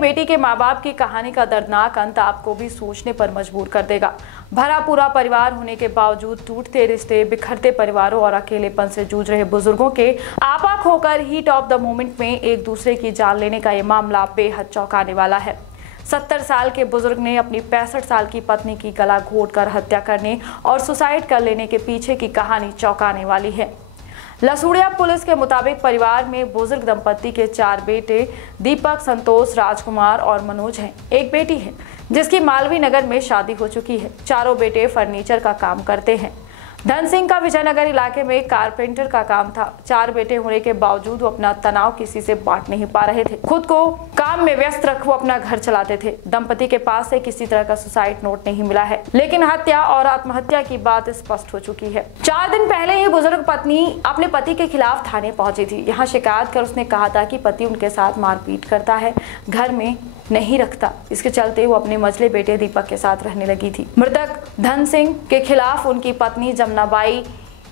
एक बेटी के मां बाप की कहानी का दर्दनाक अंत आपको भी सोचने पर मजबूर कर देगा। भरा पूरा परिवार होने के बावजूद टूटते रिश्ते, बिखरते परिवारों और अकेलेपन से जूझ रहे बुजुर्गों के आपा खोकर हीट ऑफ द मोमेंट में एक दूसरे की जान लेने का ये मामला बेहद चौंकाने वाला है। 70 साल के बुजुर्ग ने अपनी 65 साल की पत्नी की गला घोंटकर हत्या करने और सुसाइड कर लेने के पीछे की कहानी चौंकाने वाली है। लसूड़िया पुलिस के मुताबिक परिवार में बुजुर्ग दंपति के 4 बेटे दीपक, संतोष, राजकुमार और मनोज हैं। एक बेटी है जिसकी मालवीय नगर में शादी हो चुकी है। चारों बेटे फर्नीचर का काम करते हैं। धन सिंह का विजयनगर इलाके में कारपेंटर का काम था। 4 बेटे होने के बावजूद वो अपना तनाव किसी से बांट नहीं पा रहे थे। खुद को काम में व्यस्त रख वो अपना घर चलाते थे। दंपति के पास से किसी तरह का सुसाइड नोट नहीं मिला है, लेकिन हत्या और आत्महत्या की बात स्पष्ट हो चुकी है। 4 दिन पहले ही बुजुर्ग पत्नी अपने पति के खिलाफ थाने पहुंची थी। यहाँ शिकायत कर उसने कहा था कि पति उनके साथ मारपीट करता है, घर में नहीं रखता। इसके चलते वो अपने मझले बेटे दीपक के साथ रहने लगी थी। मृतक धन सिंह के खिलाफ उनकी पत्नी जमुनाबाई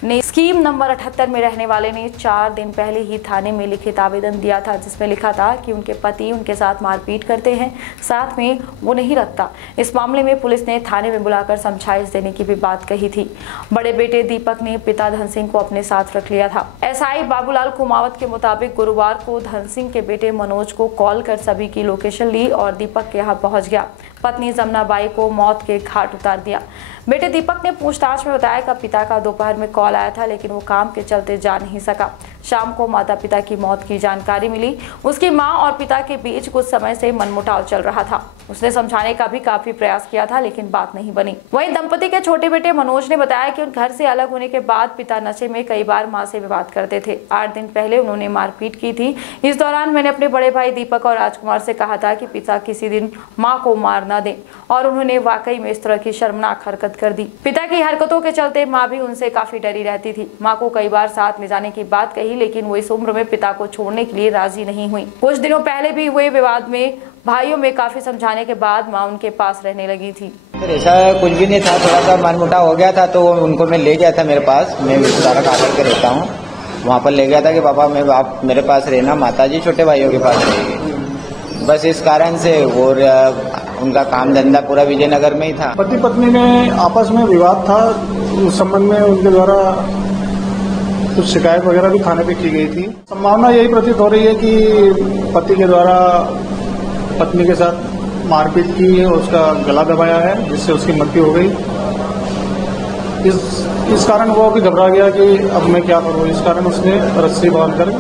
ने स्कीम नंबर 78 में रहने वाले ने 4 दिन पहले ही थाने में लिखित आवेदन दिया था, जिसमें लिखा था कि उनके पति उनके साथ मारपीट करते हैं, साथ में वो नहीं रखता। इस मामले में पुलिस ने थाने में बुलाकर समझाइश देने की भी बात कही थी। बड़े बेटे दीपक ने पिता धन सिंह को अपने साथ रख लिया था। एसआई बाबूलाल कुमावत के मुताबिक गुरुवार को धन सिंह के बेटे मनोज को कॉल कर सभी की लोकेशन ली और दीपक के यहाँ पहुंच गया। पत्नी जमुनाबाई को मौत के घाट उतार दिया। बेटे दीपक ने पूछताछ में बताया कि पिता का दोपहर में कॉल आया था, लेकिन वो काम के चलते जा नहीं सका। शाम को माता पिता की मौत की जानकारी मिली। उसकी मां और पिता के बीच कुछ समय से मनमुटाव चल रहा था। उसने समझाने का भी काफी प्रयास किया था, लेकिन बात नहीं बनी। वहीं दंपति के छोटे बेटे मनोज ने बताया कि घर से अलग होने के बाद पिता नशे में कई बार मां से विवाद करते थे। 8 दिन पहले उन्होंने मारपीट की थी। इस दौरान मैंने अपने बड़े भाई दीपक और राजकुमार से कहा था कि पिता किसी दिन मां को मार न दें, और उन्होंने वाकई में इस तरह की शर्मनाक हरकत कर दी। पिता की हरकतों के चलते माँ भी उनसे काफी डरी रहती थी। माँ को कई बार साथ ले जाने की बात कही, लेकिन वो इस उम्र में पिता को छोड़ने के लिए राजी नहीं हुई। कुछ दिनों पहले भी हुए विवाद में भाइयों में काफी समझाने के बाद माँ उनके पास रहने लगी थी। ऐसा कुछ भी नहीं था, थोड़ा सा मनमुटाव हो गया था, तो उनको मैं ले गया था मेरे पास। मैं सारा कागज के रहता हूँ, वहाँ पर ले गया था कि पापा आप मेरे पास रहना, माताजी छोटे भाइयों के पास रहेगी। बस इस कारण से वो उनका काम धंधा पूरा विजयनगर में ही था। पति पत्नी में आपस में विवाद था, उस संबंध में उनके द्वारा कुछ शिकायत वगैरह भी थाने पे की गई थी। संभावना यही प्रतीत हो रही है कि पति के द्वारा पत्नी के साथ मारपीट की है, उसका गला दबाया है, जिससे उसकी मृत्यु हो गई। इस कारण वो अभी घबरा गया कि अब मैं क्या करूं। इस कारण उसने रस्सी बांधकर